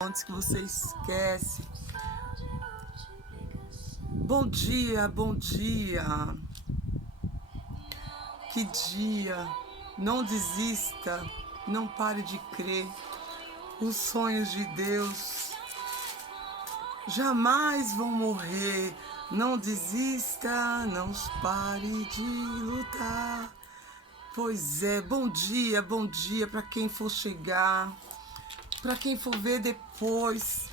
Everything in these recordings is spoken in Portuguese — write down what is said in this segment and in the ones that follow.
Antes que você esquece. Bom dia, bom dia. Que dia. Não desista, não pare de crer. Os sonhos de Deus jamais vão morrer. Não desista, não pare de lutar. Pois é, bom dia para quem for chegar, para quem for ver depois.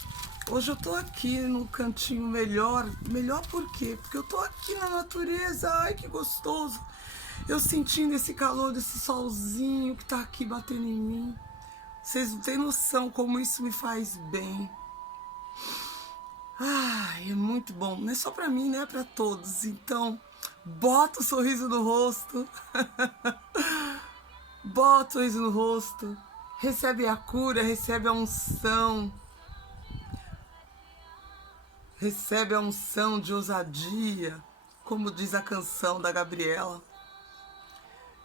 Hoje eu tô aqui no cantinho melhor. Melhor por quê? Porque eu tô aqui na natureza. Ai, que gostoso. Eu sentindo esse calor desse solzinho que tá aqui batendo em mim. Vocês não têm noção como isso me faz bem. Ai, é muito bom. Não é só pra mim, né? É pra todos. Então, bota o sorriso no rosto. Bota o sorriso no rosto. Recebe a cura, recebe a unção. Recebe a unção de ousadia, como diz a canção da Gabriela.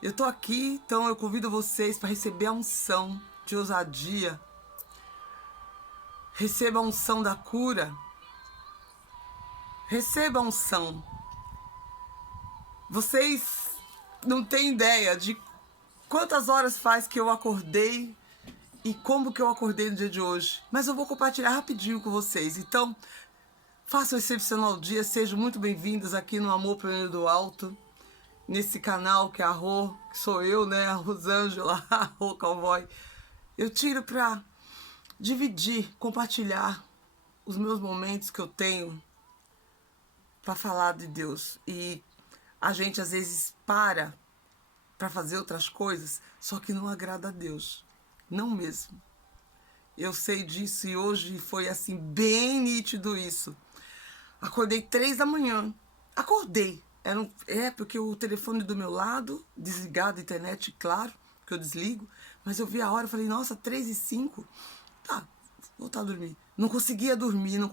Eu tô aqui, então eu convido vocês para receber a unção de ousadia. Receba a unção da cura. Receba a unção. Vocês não têm ideia de quantas horas faz que eu acordei e como que eu acordei no dia de hoje. Mas eu vou compartilhar rapidinho com vocês. Então, façam um excepcional dia, sejam muito bem-vindos aqui no Amor Pleno do Alto, nesse canal que é a Rô, que sou eu, né, a Rosângela, a Rô Cowboy. Eu tiro para dividir, compartilhar os meus momentos que eu tenho para falar de Deus. E a gente às vezes para fazer outras coisas, só que não agrada a Deus, não mesmo. Eu sei disso e hoje foi assim, bem nítido isso. Acordei 3 da manhã. Acordei. Porque o telefone do meu lado, desligado, a internet, claro, que eu desligo. Mas eu vi a hora e falei, nossa, 3h05. Tá, vou voltar a dormir. Não conseguia dormir. Eu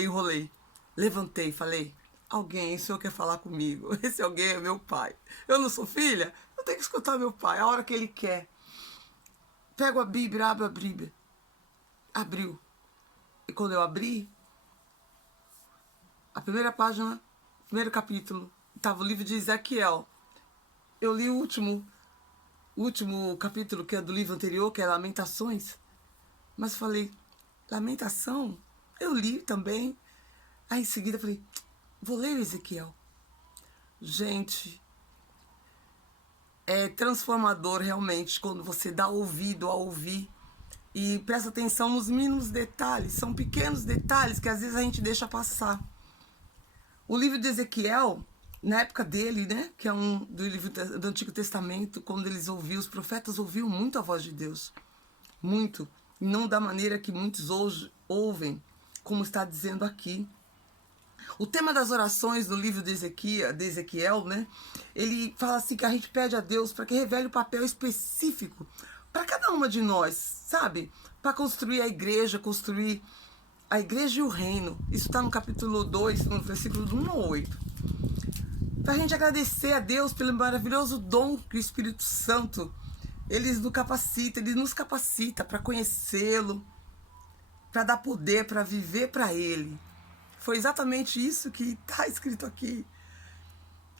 enrolei. Levantei, falei, alguém, o senhor quer falar comigo? Esse alguém é meu pai. Eu não sou filha? Eu tenho que escutar meu pai, a hora que ele quer. Pego a Bíblia, abro a Bíblia. Abriu. E quando eu abri, a primeira página, primeiro capítulo, estava o livro de Ezequiel. Eu li o último capítulo, que é do livro anterior, que é Lamentações. Mas falei, Lamentação? Eu li também. Aí em seguida falei, vou ler o Ezequiel. Gente, é transformador realmente quando você dá ouvido a ouvir e presta atenção nos mínimos detalhes. São pequenos detalhes que às vezes a gente deixa passar. O livro de Ezequiel, na época dele, né, que é do livro do Antigo Testamento, quando eles ouviam, os profetas ouviam muito a voz de Deus. Muito. E não da maneira que muitos hoje ouvem, como está dizendo aqui. O tema das orações do livro de Ezequiel, né? Ele fala assim que a gente pede a Deus para que revele o papel específico para cada uma de nós, sabe? Para construir a igreja e o reino. Isso está no capítulo 2, no versículo do 1 ao 8. Para a gente agradecer a Deus pelo maravilhoso dom que o Espírito Santo, ele nos capacita para conhecê-lo, para dar poder, para viver para ele. Foi exatamente isso que está escrito aqui.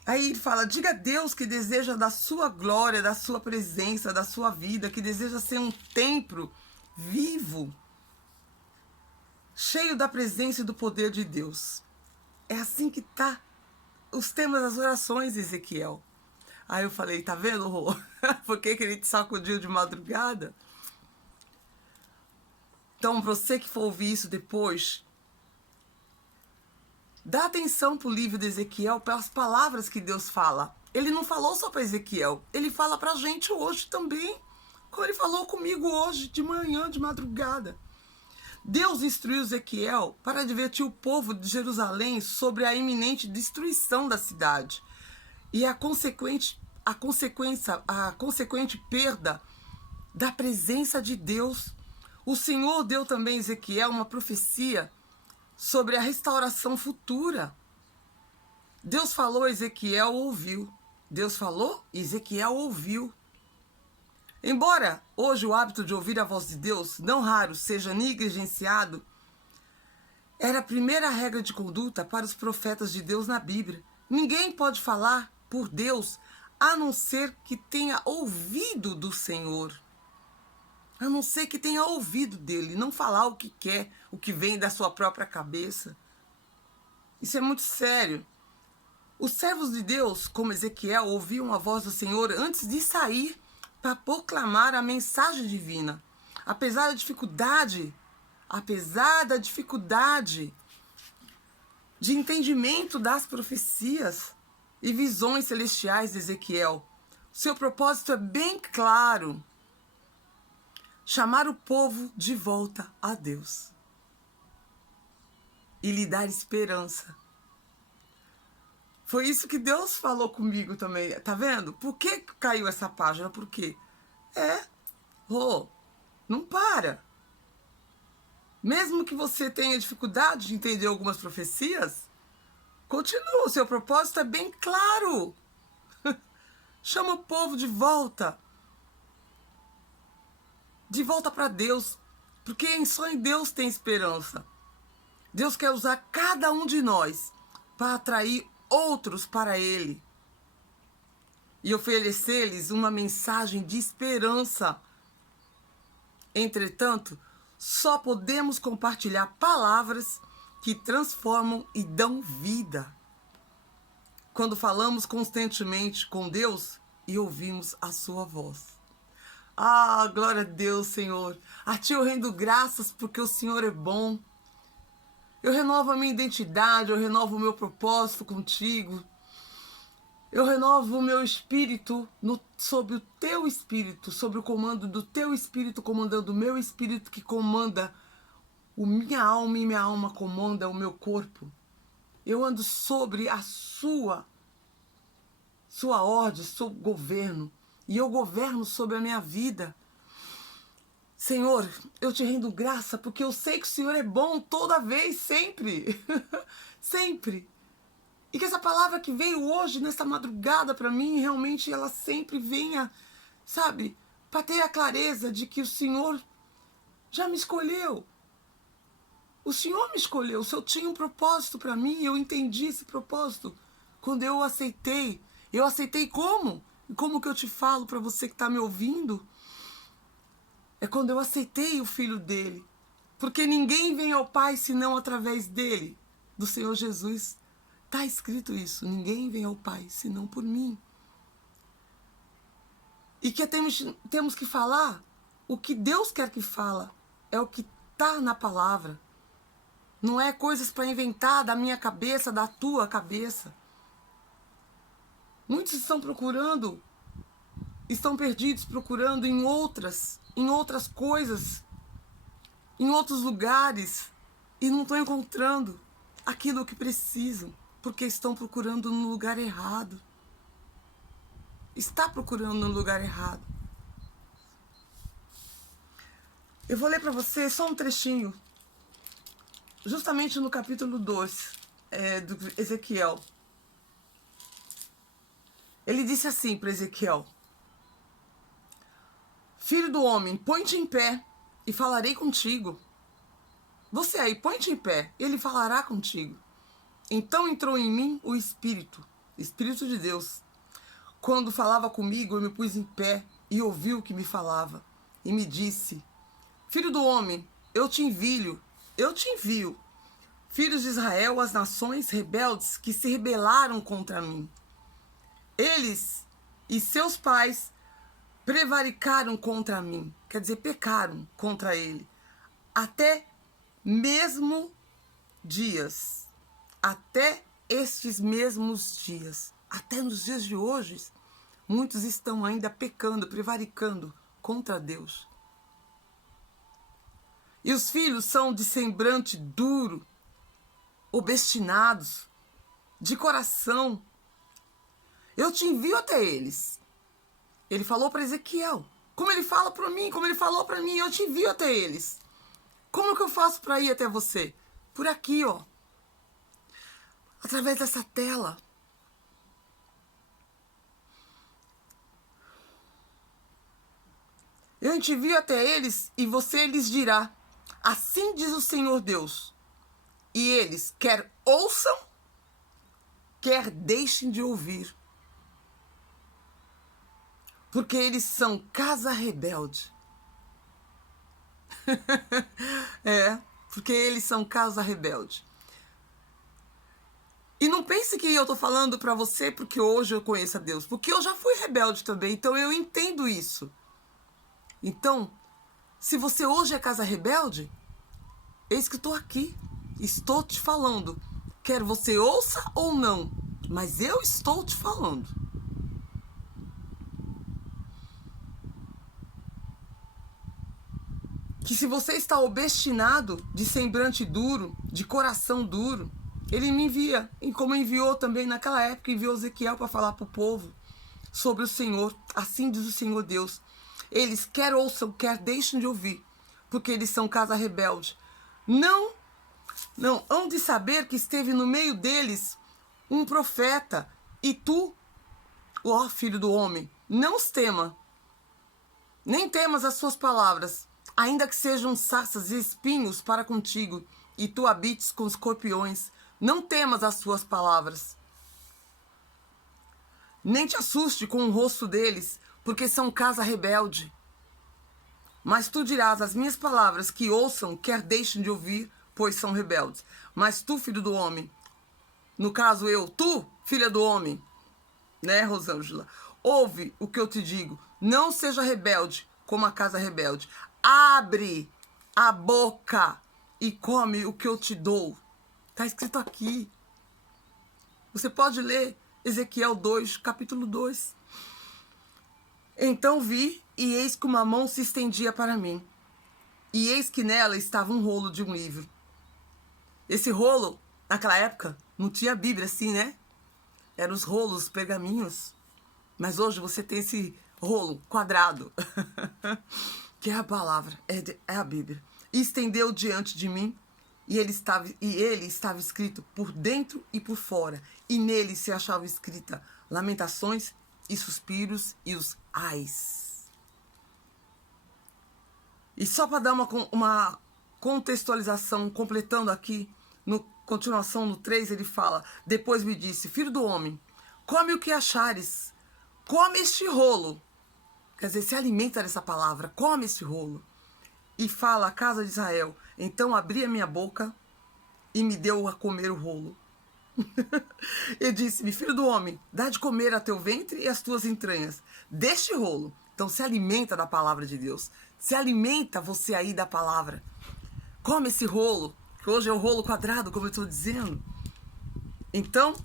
Aí ele fala, diga a Deus que deseja da sua glória, da sua presença, da sua vida, que deseja ser um templo vivo, cheio da presença e do poder de Deus. É assim que tá os temas das orações, Ezequiel. Aí eu falei, tá vendo, Rô? Por que ele te sacudiu de madrugada? Então, você que for ouvir isso depois, dá atenção para o livro de Ezequiel, pelas palavras que Deus fala. Ele não falou só para Ezequiel, ele fala para a gente hoje também, como ele falou comigo hoje, de manhã, de madrugada. Deus instruiu Ezequiel para advertir o povo de Jerusalém sobre a iminente destruição da cidade e a consequente perda da presença de Deus. O Senhor deu também a Ezequiel uma profecia sobre a restauração futura. Deus falou, Ezequiel ouviu. Deus falou, Ezequiel ouviu. Embora hoje o hábito de ouvir a voz de Deus, não raro, seja negligenciado, era a primeira regra de conduta para os profetas de Deus na Bíblia. Ninguém pode falar por Deus a não ser que tenha ouvido do Senhor. A não ser que tenha ouvido dele, não falar o que quer, o que vem da sua própria cabeça. Isso é muito sério. Os servos de Deus, como Ezequiel, ouviam a voz do Senhor antes de sair para proclamar a mensagem divina. Apesar da dificuldade de entendimento das profecias e visões celestiais de Ezequiel, seu propósito é bem claro: chamar o povo de volta a Deus e lhe dar esperança. Foi isso que Deus falou comigo também, tá vendo? Por que caiu essa página? Por quê? Não para. Mesmo que você tenha dificuldade de entender algumas profecias, continua, o seu propósito é bem claro. Chama o povo de volta para Deus, porque só em Deus tem esperança. Deus quer usar cada um de nós para atrair outros para Ele e oferecer-lhes uma mensagem de esperança. Entretanto, só podemos compartilhar palavras que transformam e dão vida quando falamos constantemente com Deus e ouvimos a sua voz. Ah, glória a Deus, Senhor. A Ti eu rendo graças porque o Senhor é bom. Eu renovo a minha identidade, eu renovo o meu propósito contigo. Eu renovo o meu espírito sob o teu espírito, sob o comando do teu espírito, comandando o meu espírito, que comanda minha alma, e minha alma comanda o meu corpo. Eu ando sobre a sua ordem, sob governo, e eu governo sobre a minha vida. Senhor, eu te rendo graça porque eu sei que o Senhor é bom toda vez, sempre. Sempre. E que essa palavra que veio hoje, nessa madrugada para mim, realmente ela sempre venha, sabe, para ter a clareza de que o Senhor já me escolheu. O Senhor me escolheu. O Senhor tinha um propósito para mim, eu entendi esse propósito quando eu aceitei. Eu aceitei como? E como que eu te falo para você que está me ouvindo? É quando eu aceitei o Filho dele. Porque ninguém vem ao Pai senão através dele, do Senhor Jesus. Está escrito isso. Ninguém vem ao Pai senão por mim. E que temos que falar o que Deus quer que fala. É o que está na palavra. Não é coisas para inventar da minha cabeça, da tua cabeça. Muitos estão perdidos procurando em outras coisas, em outros lugares, e não estão encontrando aquilo que precisam, porque estão procurando no lugar errado. Está procurando no lugar errado. Eu vou ler para você só um trechinho, justamente no capítulo 2 do Ezequiel. Ele disse assim para Ezequiel: Filho do homem, põe-te em pé e falarei contigo. Você aí, põe-te em pé, ele falará contigo. Então entrou em mim o Espírito de Deus. Quando falava comigo, eu me pus em pé e ouvi o que me falava. E me disse: Filho do homem, eu te envio. Filhos de Israel, as nações rebeldes que se rebelaram contra mim. Eles e seus pais prevaricaram contra mim, quer dizer, pecaram contra ele, até estes mesmos dias, até nos dias de hoje, muitos estão ainda pecando, prevaricando contra Deus. E os filhos são de semblante duro, obstinados, de coração. Eu te envio até eles. Ele falou para Ezequiel. Como ele fala para mim, como ele falou para mim, eu te envio até eles. Como que eu faço para ir até você? Por aqui, ó. Através dessa tela. Eu envio até eles e você lhes dirá, assim diz o Senhor Deus. E eles quer ouçam, quer deixem de ouvir. Porque eles são casa rebelde. Porque eles são casa rebelde. E não pense que eu tô falando pra você porque hoje eu conheço a Deus. Porque eu já fui rebelde também, então eu entendo isso. Então, se você hoje é casa rebelde, eis que estou aqui. Estou te falando. Quer você ouça ou não, mas eu estou te falando. Que se você está obstinado, de semblante duro, de coração duro, ele me envia, e como enviou também naquela época, enviou Ezequiel para falar para o povo sobre o Senhor. Assim diz o Senhor Deus. Eles quer ouçam, quer deixem de ouvir, porque eles são casa rebelde. Não hão de saber que esteve no meio deles um profeta, e tu, ó filho do homem, não os tema, nem temas as suas palavras, ainda que sejam sarças e espinhos para contigo, e tu habites com escorpiões, não temas as suas palavras. Nem te assuste com o rosto deles, porque são casa rebelde. Mas tu dirás as minhas palavras, que ouçam, quer deixem de ouvir, pois são rebeldes. Mas tu, filho do homem, no caso eu, tu, filha do homem, né, Rosângela, ouve o que eu te digo, não seja rebelde como a casa rebelde. Abre a boca e come o que eu te dou. Está escrito aqui. Você pode ler Ezequiel 2, capítulo 2. Então vi, e eis que uma mão se estendia para mim. E eis que nela estava um rolo de um livro. Esse rolo, naquela época, não tinha Bíblia assim, né? Eram os rolos, os pergaminhos. Mas hoje você tem esse rolo quadrado, que é a palavra, é a Bíblia. E estendeu diante de mim, e ele estava escrito por dentro e por fora. E nele se achava escrita lamentações e suspiros e os ais. E só para dar uma contextualização, completando aqui, continuação no 3, ele fala, depois me disse, filho do homem, come o que achares, come este rolo. Quer dizer, se alimenta dessa palavra, come este rolo. E fala à casa de Israel, então abri a minha boca e me deu a comer o rolo. E disse-me, filho do homem, dá de comer a teu ventre e as tuas entranhas, deste rolo. Então se alimenta da palavra de Deus. Se alimenta você aí da palavra. Come esse rolo, que hoje é o rolo quadrado, como eu estou dizendo. Então,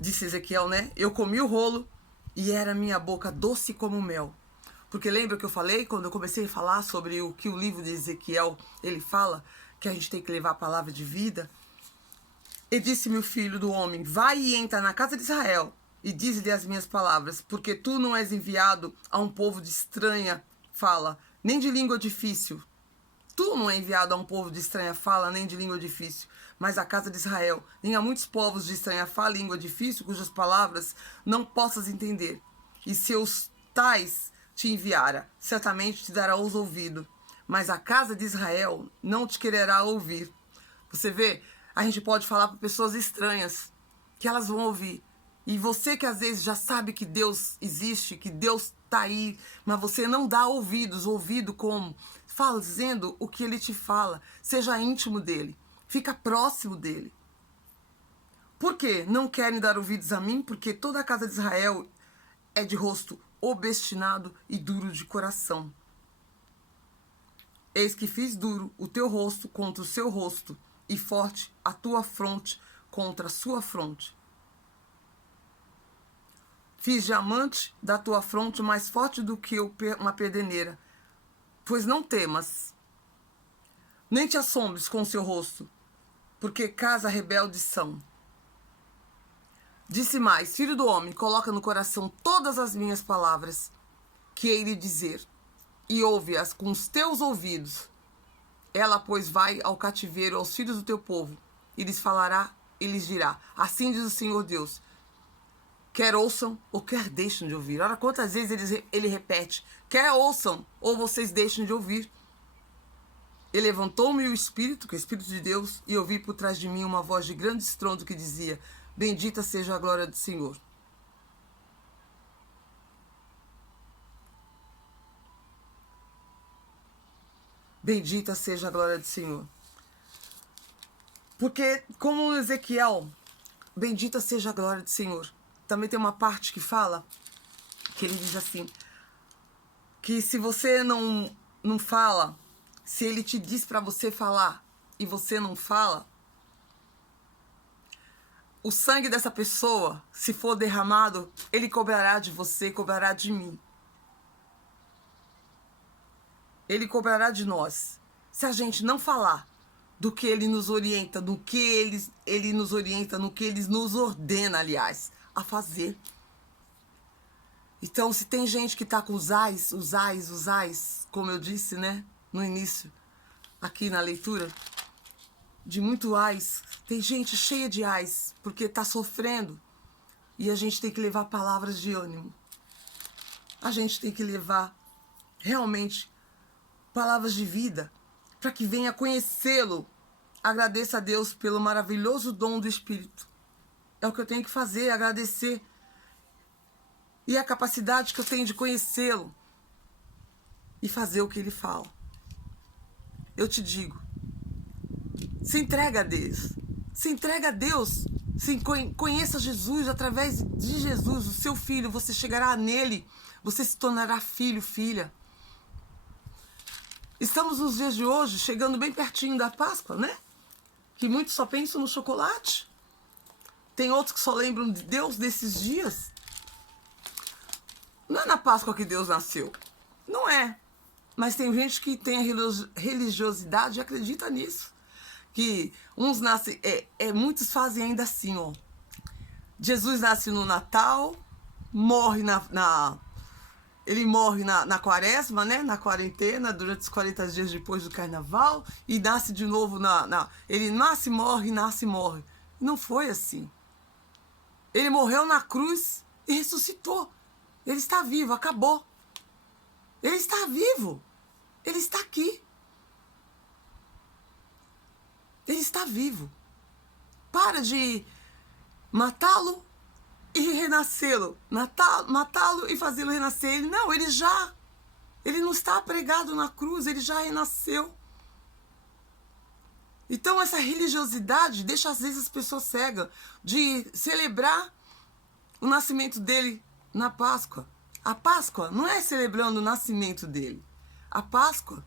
disse Ezequiel, né? Eu comi o rolo e era minha boca doce como mel. Porque lembra que eu falei, quando eu comecei a falar sobre o que o livro de Ezequiel, ele fala, que a gente tem que levar a palavra de vida. E disse-me o filho do homem, vai e entra na casa de Israel e diz-lhe as minhas palavras, porque tu não és enviado a um povo de estranha fala, nem de língua difícil. Tu não é enviado a um povo de estranha fala, nem de língua difícil, mas a casa de Israel, nem a muitos povos de estranha fala, língua difícil, cujas palavras não possas entender. E se os tais te enviara, certamente te dará os ouvidos, mas a casa de Israel não te quererá ouvir. Você vê, a gente pode falar para pessoas estranhas, que elas vão ouvir. E você que às vezes já sabe que Deus existe, que Deus está aí, mas você não dá ouvido como? Fazendo o que Ele te fala. Seja íntimo dEle, fica próximo dEle. Por quê? Não querem dar ouvidos a mim? Porque toda a casa de Israel é de rosto obstinado e duro de coração. Eis que fiz duro o teu rosto contra o seu rosto, e forte a tua fronte contra a sua fronte. Fiz diamante da tua fronte mais forte do que uma pedeneira. Pois não temas, nem te assombres com o seu rosto, porque casa rebelde são. Disse mais, filho do homem, coloca no coração todas as minhas palavras, que hei de dizer, e ouve-as com os teus ouvidos. Ela, pois, vai ao cativeiro aos filhos do teu povo, e lhes falará, e lhes dirá, assim diz o Senhor Deus, Quer ouçam ou quer deixem de ouvir. Olha quantas vezes ele repete. Quer ouçam ou vocês deixem de ouvir. E levantou-me o Espírito, que é o Espírito de Deus, e ouvi por trás de mim uma voz de grande estrondo que dizia: bendita seja a glória do Senhor. Bendita seja a glória do Senhor. Porque, como Ezequiel, bendita seja a glória do Senhor. Também tem uma parte que fala, que ele diz assim, que se você não fala, se ele te diz para você falar e você não fala, o sangue dessa pessoa, se for derramado, ele cobrará de você, cobrará de mim. Ele cobrará de nós. Se a gente não falar do que ele nos orienta, do que ele nos orienta, no que ele nos ordena, aliás, a fazer. Então, se tem gente que está com os ais, como eu disse, né, no início, aqui na leitura, de muito ais, tem gente cheia de ais, porque está sofrendo, e a gente tem que levar palavras de ânimo. A gente tem que levar, realmente, palavras de vida, para que venha conhecê-lo. Agradeça a Deus pelo maravilhoso dom do Espírito. É o que eu tenho que fazer, agradecer. E a capacidade que eu tenho de conhecê-lo e fazer o que ele fala. Eu te digo, se entrega a Deus. Se entrega a Deus. Conheça Jesus através de Jesus, o seu filho. Você chegará nele. Você se tornará filho, filha. Estamos nos dias de hoje, chegando bem pertinho da Páscoa, né? Que muitos só pensam no chocolate. Tem outros que só lembram de Deus desses dias. Não é na Páscoa que Deus nasceu. Não é. Mas tem gente que tem a religiosidade e acredita nisso. Que uns nascem... muitos fazem ainda assim, ó. Jesus nasce no Natal, morre ele morre na quaresma, né? Na quarentena, durante os 40 dias depois do carnaval. E nasce de novo ele nasce, morre. Não foi assim. Ele morreu na cruz e ressuscitou. Ele está vivo, acabou. Ele está vivo. Ele está aqui. Ele está vivo. Para de matá-lo e renascê-lo. Matá-lo e fazê-lo renascer. Ele não está pregado na cruz, ele já renasceu. Então essa religiosidade deixa às vezes as pessoas cegas de celebrar o nascimento dele na Páscoa. A Páscoa não é celebrando o nascimento dele. A Páscoa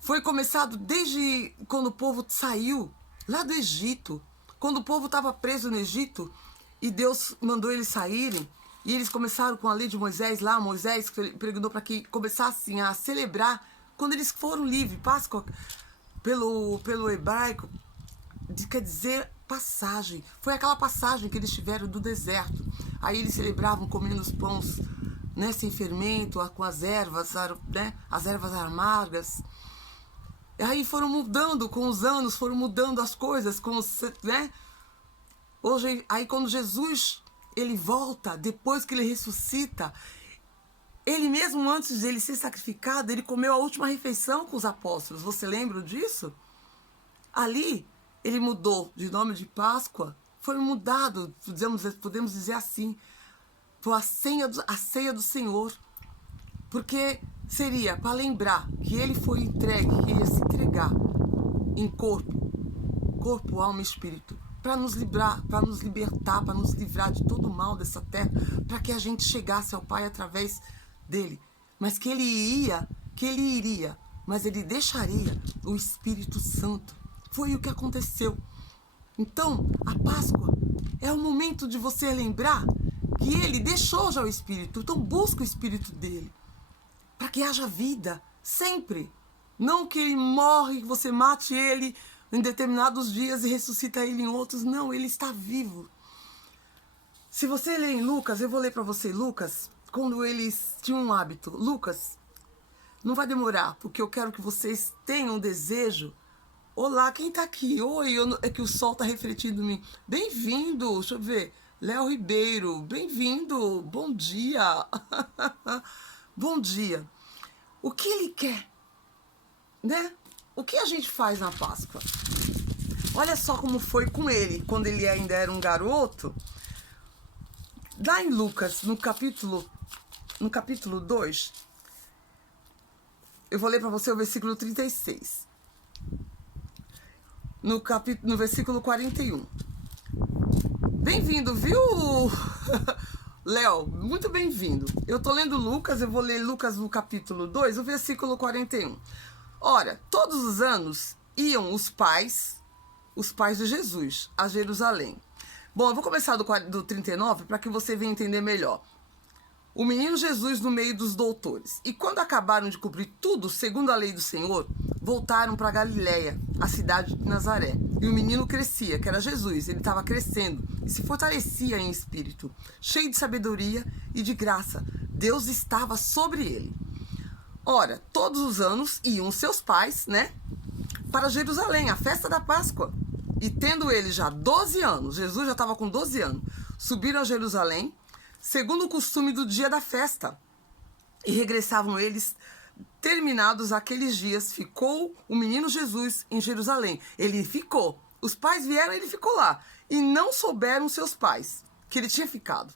foi começado desde quando o povo saiu lá do Egito. Quando o povo estava preso no Egito e Deus mandou eles saírem. E eles começaram com a lei de Moisés lá. Moisés pregou para que começassem a celebrar quando eles foram livres. Páscoa, pelo hebraico, quer dizer passagem. Foi aquela passagem que eles tiveram do deserto. Aí eles celebravam comendo os pães, né, sem fermento, com as ervas, né, as ervas amargas. E aí foram mudando com os anos, foram mudando as coisas, né? Hoje, aí quando Jesus, ele volta, depois que ele ressuscita, ele mesmo antes de ele ser sacrificado, ele comeu a última refeição com os apóstolos. Você lembra disso? Ali, ele mudou de nome de Páscoa, foi mudado, podemos dizer assim, foi a ceia do Senhor. Porque seria para lembrar que ele foi entregue, que ia se entregar em corpo, alma e espírito, para nos libertar, para nos livrar de todo o mal dessa terra, para que a gente chegasse ao Pai através dele. Mas que ele iria, mas ele deixaria o Espírito Santo. Foi o que aconteceu. Então, a Páscoa é o momento de você lembrar que ele deixou já o Espírito. Então, busca o Espírito dele, para que haja vida, sempre. Não que ele morre, que você mate ele em determinados dias e ressuscita ele em outros. Não, ele está vivo. Se você ler em Lucas, eu vou ler para você Lucas, quando eles tinham um hábito. Lucas, não vai demorar, porque eu quero que vocês tenham desejo. Olá, quem está aqui? Oi, é que o sol está refletindo em mim. Bem-vindo, deixa eu ver. Léo Ribeiro, bem-vindo, bom dia. Bom dia. O que ele quer, né? O que a gente faz na Páscoa? Olha só como foi com ele, quando ele ainda era um garoto. Lá em Lucas, no capítulo 2, eu vou ler para você o versículo 36. No versículo 41. Bem-vindo, viu, Léo? Muito bem-vindo. Eu tô lendo Lucas, eu vou ler Lucas no capítulo 2, o versículo 41. Ora, todos os anos iam os pais de Jesus a Jerusalém. Bom, eu vou começar do 39 para que você venha entender melhor. O menino Jesus no meio dos doutores. E quando acabaram de cumprir tudo segundo a lei do Senhor, voltaram para Galiléia, a cidade de Nazaré. E o menino crescia, que era Jesus, ele estava crescendo e se fortalecia em espírito, cheio de sabedoria e de graça. Deus estava sobre ele. Ora, todos os anos iam seus pais, né, para Jerusalém, a festa da Páscoa. E tendo ele já 12 anos, Jesus já estava com 12 anos, subiram a Jerusalém, segundo o costume do dia da festa. E regressavam eles, terminados aqueles dias, ficou o menino Jesus em Jerusalém. Ele ficou. Os pais vieram, ele ficou lá. E não souberam seus pais que ele tinha ficado.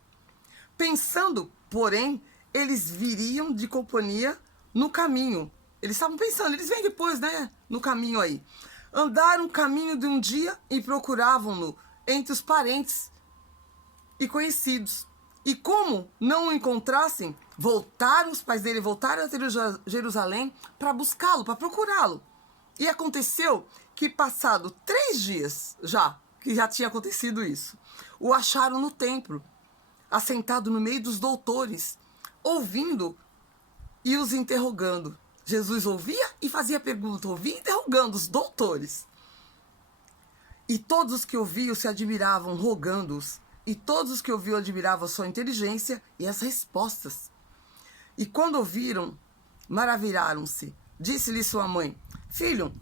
Pensando, porém, eles viriam de companhia no caminho. Eles estavam pensando, eles vêm depois, né? No caminho aí. Andaram o caminho de um dia e procuravam-no entre os parentes e conhecidos. E como não o encontrassem, os pais dele voltaram a Jerusalém para buscá-lo, para procurá-lo. E aconteceu que, passado 3 dias que já tinha acontecido isso, o acharam no templo, assentado no meio dos doutores, ouvindo e os interrogando. Jesus ouvia e fazia pergunta, ouvia interrogando os doutores. E todos os que ouviam se admiravam, rogando-os. E todos os que ouviam admiravam a sua inteligência e as respostas. E quando ouviram, maravilharam-se. Disse-lhe sua mãe: Filho,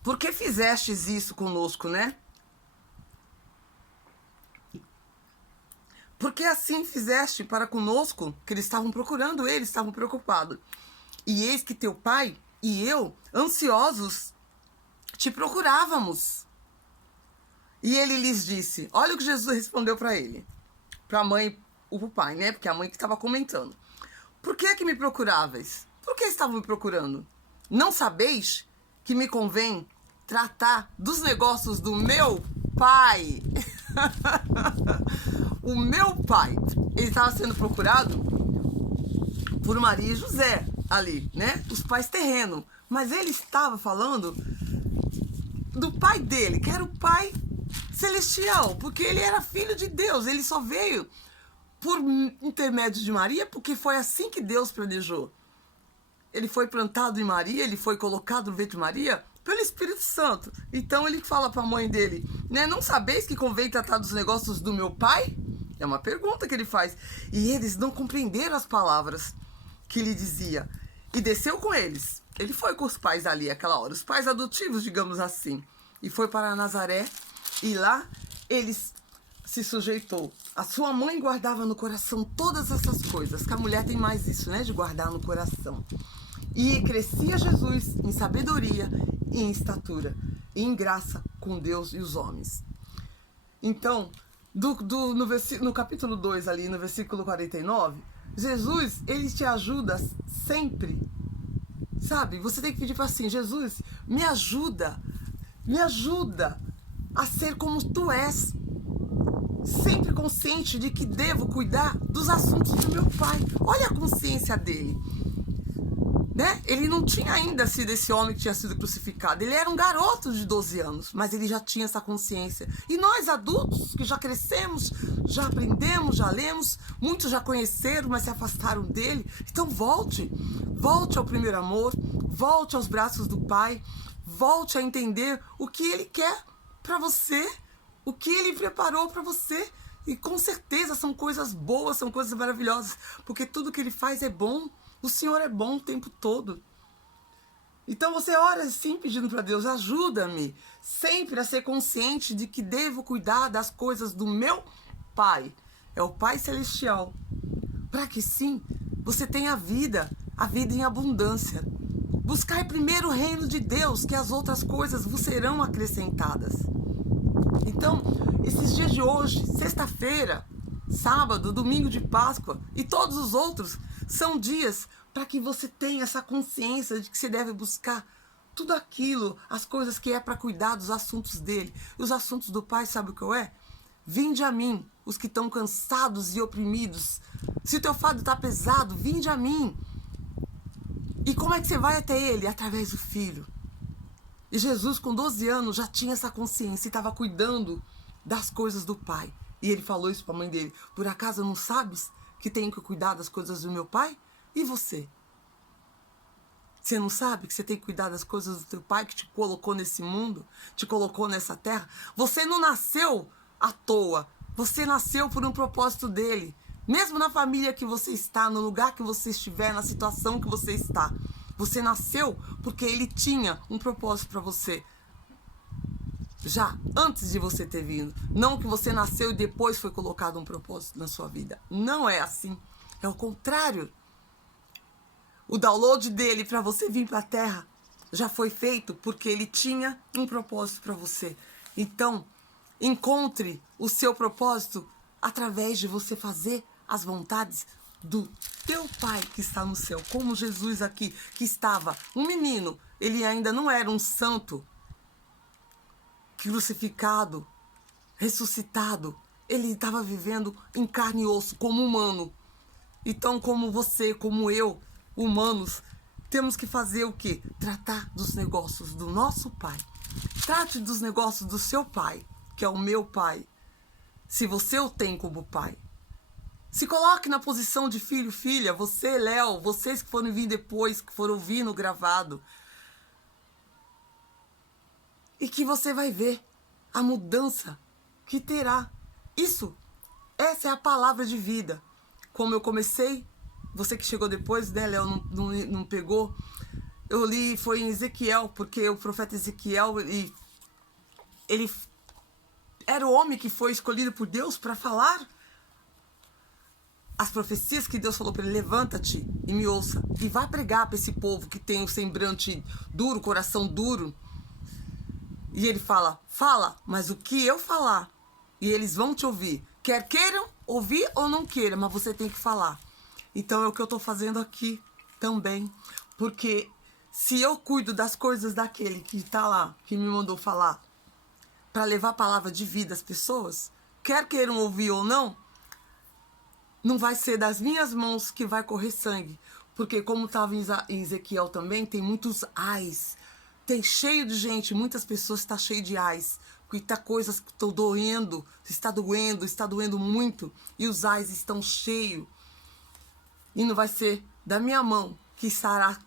por que fizestes isso conosco, né? Porque assim fizeste para conosco, que eles estavam procurando ele, estavam preocupados. E eis que teu pai e eu, ansiosos, te procurávamos. E ele lhes disse, olha o que Jesus respondeu para ele, para a mãe ou para o pai, né? Porque a mãe que estava comentando. Por que me procuráveis? Por que estavam me procurando? Não sabeis que me convém tratar dos negócios do meu pai? O meu pai, ele estava sendo procurado por Maria e José ali, né? Os pais terrenos. Mas ele estava falando do pai dele, que era o pai celestial, porque ele era filho de Deus. Ele só veio por intermédio de Maria, porque foi assim que Deus planejou. Ele foi plantado em Maria, ele foi colocado no ventre de Maria pelo Espírito Santo. Então ele fala para a mãe dele, né? Não sabeis que convém tratar dos negócios do meu pai? É uma pergunta que ele faz. E eles não compreenderam as palavras que lhe dizia. E desceu com eles. Ele foi com os pais ali, aquela hora. Os pais adotivos, digamos assim. E foi para Nazaré. E lá eles se sujeitou. A sua mãe guardava no coração todas essas coisas. Que a mulher tem mais isso, né? De guardar no coração. E crescia Jesus em sabedoria e em estatura. E em graça com Deus e os homens. Então, no capítulo 2 ali, no versículo 49... Jesus, ele te ajuda sempre, sabe? Você tem que pedir para assim, Jesus, me ajuda a ser como tu és, sempre consciente de que devo cuidar dos assuntos do meu pai. Olha a consciência dele, né? Ele não tinha ainda sido esse homem que tinha sido crucificado. Ele era um garoto de 12 anos, mas ele já tinha essa consciência. E nós, adultos, que já crescemos, já aprendemos, já lemos, muitos já conheceram, mas se afastaram dele. Então volte ao primeiro amor, volte aos braços do Pai, volte a entender o que ele quer para você, o que ele preparou para você. E com certeza são coisas boas, são coisas maravilhosas, porque tudo que ele faz é bom. O Senhor é bom o tempo todo. Então você ora assim pedindo para Deus, ajuda-me sempre a ser consciente de que devo cuidar das coisas do meu Pai, é o Pai Celestial, para que sim, você tenha a vida em abundância. Buscai primeiro o reino de Deus, que as outras coisas vos serão acrescentadas. Então, esses dias de hoje, sexta-feira, sábado, domingo de Páscoa e todos os outros, são dias para que você tenha essa consciência de que você deve buscar tudo aquilo, as coisas que é para cuidar dos assuntos dele. E os assuntos do Pai, sabe o que é? Vinde a mim, os que estão cansados e oprimidos. Se o teu fardo está pesado, vinde a mim. E como é que você vai até ele? Através do Filho. E Jesus, com 12 anos, já tinha essa consciência e estava cuidando das coisas do Pai. E ele falou isso para a mãe dele. Por acaso não sabes que tenho que cuidar das coisas do meu Pai? E você? Você não sabe que você tem que cuidar das coisas do teu Pai que te colocou nesse mundo? Te colocou nessa terra? Você não nasceu à toa. Você nasceu por um propósito dele. Mesmo na família que você está, no lugar que você estiver, na situação que você está. Você nasceu porque ele tinha um propósito para você. Já antes de você ter vindo. Não que você nasceu e depois foi colocado um propósito na sua vida. Não é assim. É o contrário. O download dele para você vir para a Terra já foi feito porque ele tinha um propósito para você. Então, encontre o seu propósito através de você fazer as vontades do teu Pai que está no céu. Como Jesus aqui, que estava um menino, ele ainda não era um santo, crucificado, ressuscitado. Ele estava vivendo em carne e osso, como humano. Então, como você, como eu, humanos, temos que fazer o quê? Tratar dos negócios do nosso Pai. Trate dos negócios do seu Pai, que é o meu Pai. Se você o tem como Pai. Se coloque na posição de filho, filha. Você, Léo, vocês que foram vir depois, que foram ouvir no gravado. E que você vai ver a mudança que terá. Essa é a palavra de vida. Como eu comecei, você que chegou depois, né, Léo, não pegou. Eu li, foi em Ezequiel, porque o profeta Ezequiel, ele era o homem que foi escolhido por Deus para falar as profecias que Deus falou para ele. Levanta-te e me ouça. E vá pregar para esse povo que tem o semblante duro, coração duro. E ele fala, mas o que eu falar, e eles vão te ouvir. Quer queiram ouvir ou não queiram, mas você tem que falar. Então é o que eu estou fazendo aqui também. Porque se eu cuido das coisas daquele que está lá, que me mandou falar, para levar a palavra de vida às pessoas, quer queiram ouvir ou não, não vai ser das minhas mãos que vai correr sangue. Porque como estava em Ezequiel também, tem muitos ais. Tem cheio de gente, muitas pessoas estão cheias de ais. Porque coisas que estão doendo, está doendo muito. E os ais estão cheios. E não vai ser da minha mão que estará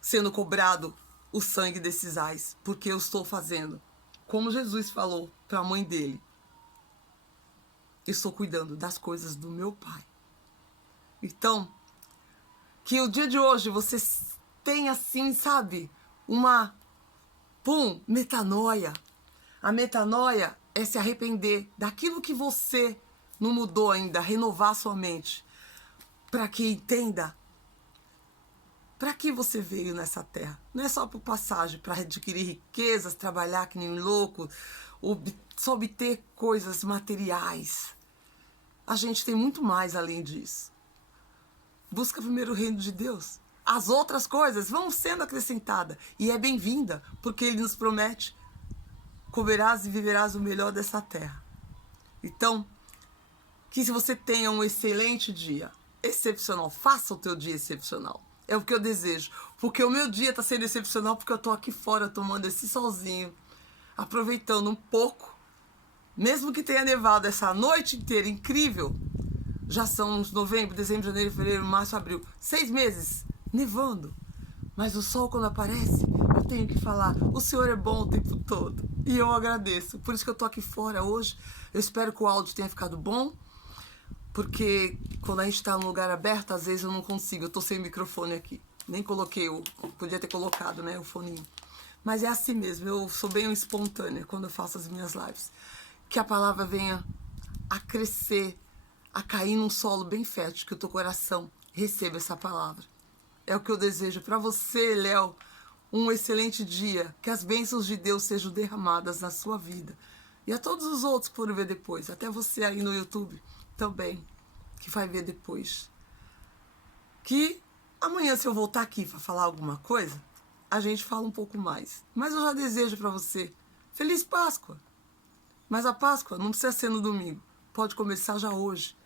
sendo cobrado o sangue desses ais. Porque eu estou fazendo. Como Jesus falou para a mãe dele. Eu estou cuidando das coisas do meu Pai. Então, que o dia de hoje você tenha assim, sabe, uma metanoia. A metanoia é se arrepender daquilo que você não mudou ainda, renovar sua mente, para que entenda para que você veio nessa terra. Não é só por passagem, para adquirir riquezas, trabalhar que nem um louco, só obter coisas materiais. A gente tem muito mais além disso. Busca primeiro o reino de Deus. As outras coisas vão sendo acrescentadas. E é bem-vinda, porque Ele nos promete: comerás e viverás o melhor dessa terra. Então, que você tenha um excelente dia. Excepcional. Faça o teu dia excepcional. É o que eu desejo. Porque o meu dia está sendo excepcional porque eu estou aqui fora tomando esse solzinho. Aproveitando um pouco. Mesmo que tenha nevado essa noite inteira, incrível. Já são uns novembro, dezembro, janeiro, fevereiro, março, abril. 6 meses nevando. Mas o sol quando aparece, eu tenho que falar, o Senhor é bom o tempo todo. E eu agradeço. Por isso que eu tô aqui fora hoje. Eu espero que o áudio tenha ficado bom. Porque quando a gente tá num lugar aberto, às vezes eu não consigo. Eu tô sem o microfone aqui. Nem coloquei, podia ter colocado, né, o foninho. Mas é assim mesmo, eu sou bem espontânea quando eu faço as minhas lives. Que a palavra venha a crescer, a cair num solo bem fértil, que o teu coração receba essa palavra. É o que eu desejo para você, Léo. Um excelente dia. Que as bênçãos de Deus sejam derramadas na sua vida. E a todos os outros que forem ver depois. Até você aí no YouTube também, que vai ver depois. Que amanhã, se eu voltar aqui para falar alguma coisa, a gente fala um pouco mais. Mas eu já desejo para você Feliz Páscoa. Mas a Páscoa não precisa ser no domingo. Pode começar já hoje.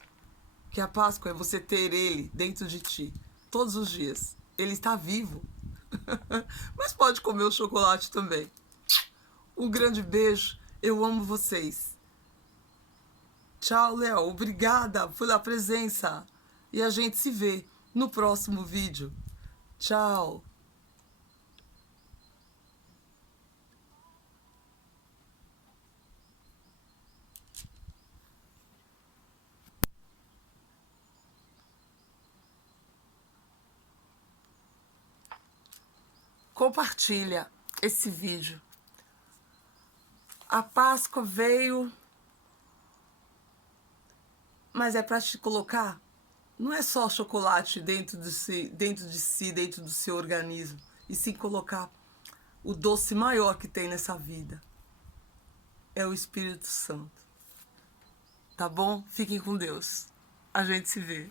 Que a Páscoa é você ter Ele dentro de ti. Todos os dias. Ele está vivo. Mas pode comer o chocolate também. Um grande beijo. Eu amo vocês. Tchau, Léo. Obrigada pela presença. E a gente se vê no próximo vídeo. Tchau. Compartilha esse vídeo. A Páscoa veio, mas é para te colocar. Não é só chocolate dentro de si, dentro do seu organismo, e sim colocar o doce maior que tem nessa vida. É o Espírito Santo. Tá bom? Fiquem com Deus. A gente se vê.